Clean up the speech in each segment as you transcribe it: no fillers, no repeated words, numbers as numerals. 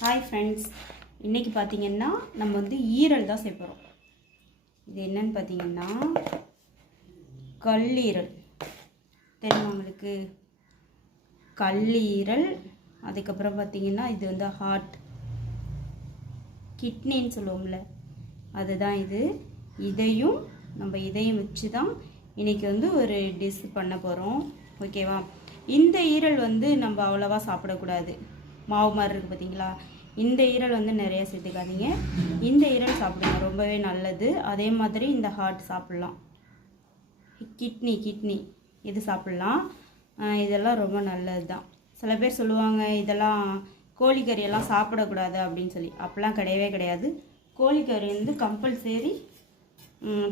Hi friends, இன்றைக்கி பார்த்திங்கன்னா நம்ம வந்து ஈரல் தான் சேர்ப்போம். இது என்னன்னு பார்த்திங்கன்னா கல்லீரல். தெரியுமா உங்களுக்கு? கல்லீரல். அதுக்கப்புறம் பார்த்திங்கன்னா இது வந்து ஹார்ட், கிட்னின்னு சொல்லுவோம்ல, அதுதான் இது. இதையும் வச்சு தான் இன்றைக்கி வந்து ஒரு டிஷ் பண்ண போகிறோம். ஓகேவா? இந்த ஈரல் வந்து நம்ம அவ்வளோவா சாப்பிடக்கூடாது. மாவு மாதிரி இருக்குது பார்த்தீங்களா? இந்த ஈரல் வந்து நிறைய சேர்த்துக்காதீங்க. இந்த ஈரல் சாப்பிடுங்க, ரொம்பவே நல்லது. அதே மாதிரி இந்த ஹார்ட் சாப்பிட்லாம், கிட்னி இது சாப்பிட்லாம். இதெல்லாம் ரொம்ப நல்லது தான். சில பேர் சொல்லுவாங்க இதெல்லாம் கோழிக்கறியெல்லாம் சாப்பிடக்கூடாது அப்படின்னு சொல்லி. அப்போலாம் கிடையவே கிடையாது. கோழிக்கறி வந்து கம்பல்சரி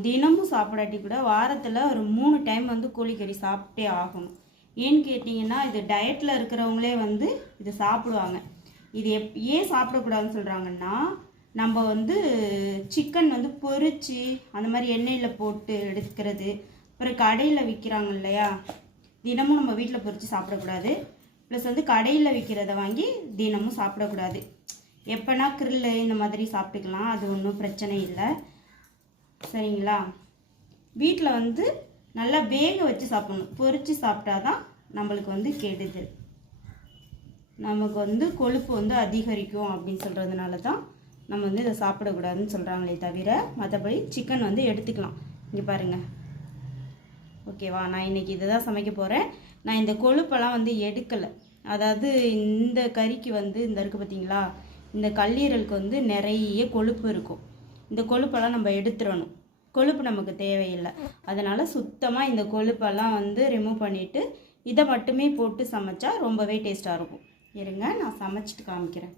தினமும் சாப்பிடாட்டி கூட வாரத்தில் ஒரு 3 டைம் வந்து கோழிக்கறி சாப்பிட்டே ஆகணும். ஏன்னு கேட்டிங்கன்னா இது டயட்டில் இருக்கிறவங்களே வந்து இது சாப்பிடுவாங்க. இது ஏன் சாப்பிடக்கூடாதுன்னு சொல்கிறாங்கன்னா, நம்ம வந்து சிக்கன் வந்து பொரித்து அந்த மாதிரி எண்ணெயில் போட்டு எடுக்கிறது, அப்புறம் கடையில் விற்கிறாங்க இல்லையா, தினமும் நம்ம வீட்டில் பொரித்து சாப்பிடக்கூடாது. ப்ளஸ் வந்து கடையில் விற்கிறத வாங்கி தினமும் சாப்பிடக்கூடாது. எப்போனா கிரில்லு இந்த மாதிரி சாப்பிட்டுக்கலாம், அது ஒன்றும் பிரச்சனை இல்லை. சரிங்களா? வீட்டில் வந்து நல்லா வேக வச்சு சாப்பிடணும். பொரித்து சாப்பிட்டா தான் நம்மளுக்கு வந்து கெடுதல். நமக்கு வந்து கொழுப்பு வந்து அதிகரிக்கும் அப்படின்னு சொல்கிறதுனால தான் நம்ம வந்து இதை சாப்பிடக்கூடாதுன்னு சொல்கிறாங்களே தவிர, மற்றபடி சிக்கன் வந்து எடுத்துக்கலாம். இங்கே பாருங்கள். ஓகேவா? நான் இன்றைக்கி இதை தான் சமைக்க போகிறேன். நான் இந்த கொழுப்பெல்லாம் வந்து எடுக்கலை. அதாவது இந்த கறிக்கு வந்து இந்த இருக்குது பார்த்தீங்களா, இந்த கல்லீரலுக்கு வந்து நிறைய கொழுப்பு இருக்கும். இந்த கொழுப்பெல்லாம் நம்ம எடுத்துடணும். கொழுப்பு நமக்கு தேவையில்லை. அதனால் சுத்தமாக இந்த கொழுப்பெல்லாம் வந்து ரிமூவ் பண்ணிவிட்டு இதை மட்டுமே போட்டு சமைச்சா ரொம்பவே டேஸ்ட்டாக இருக்கும். இருங்க, நான் சமைச்சிட்டு காமிக்கிறேன்.